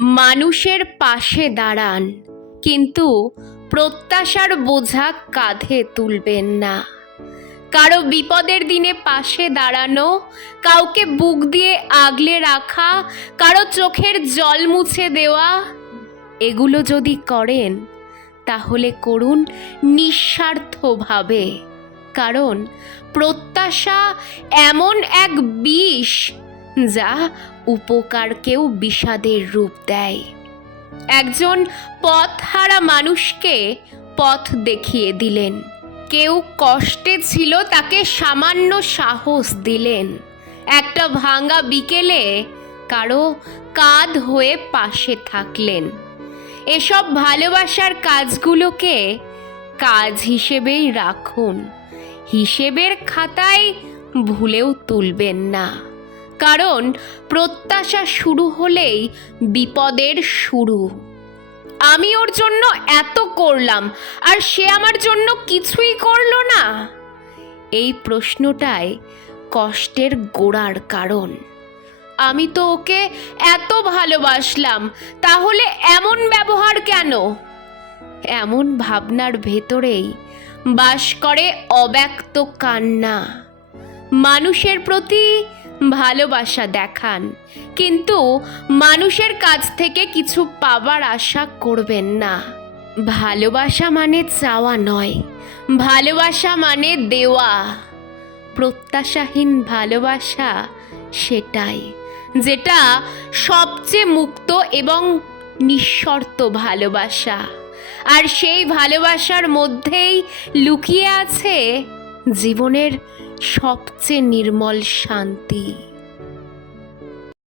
মানুষের পাশে দাঁড়ান, কিন্তু প্রত্যাশার বোঝা কাঁধে তুলবেন না। কারো বিপদের দিনে পাশে দাঁড়ানো, কাউকে বুক দিয়ে আগলে রাখা, কারো চোখের জল মুছে দেওয়া, এগুলো যদি করেন তাহলে করুন নিঃস্বার্থভাবে। কারণ প্রত্যাশা এমন এক বিষ যা উপকারকেও বিষাদের রূপ দেয়। একজন পথহারা মানুষকে পথ দেখিয়ে দিলেন। কেউ কষ্টে ছিল, তাকে সামান্য সাহস দিলেন। একটা ভাঙা বিকেলে কারো কাঁধ হয়ে পাশে থাকলেন। এসব ভালোবাসার কাজগুলোকে কাজ হিসেবেই রাখুন, হিসেবের খাতায় ভুলেও তুলবেন না। কারণ প্রত্যাশা শুরু হলেই বিপদের শুরু। আমি ওর জন্য এত করলাম আর সে আমার জন্য কিছুই করলো না, এই প্রশ্নটাই কষ্টের গোড়ার কারণ। আমি তো ওকে এত ভালোবাসলাম, তাহলে এমন ব্যবহার কেন? এমন ভাবনার ভেতরেই বাস করে অব্যক্ত কান্না। মানুষের প্রতি ভালোবাসা দেখান, কিন্তু মানুষের কাছ থেকে কিছু পাবার আশা করবেন না। ভালোবাসা মানে চাওয়া নয়, ভালোবাসা মানে দেওয়া। প্রত্যাশাহীন ভালোবাসা সেটাই, যেটা সবচেয়ে মুক্ত এবং নিঃশর্ত ভালোবাসা। আর সেই ভালোবাসার মধ্যেই লুকিয়ে আছে জীবনের সবচেয়ে নির্মল শান্তি।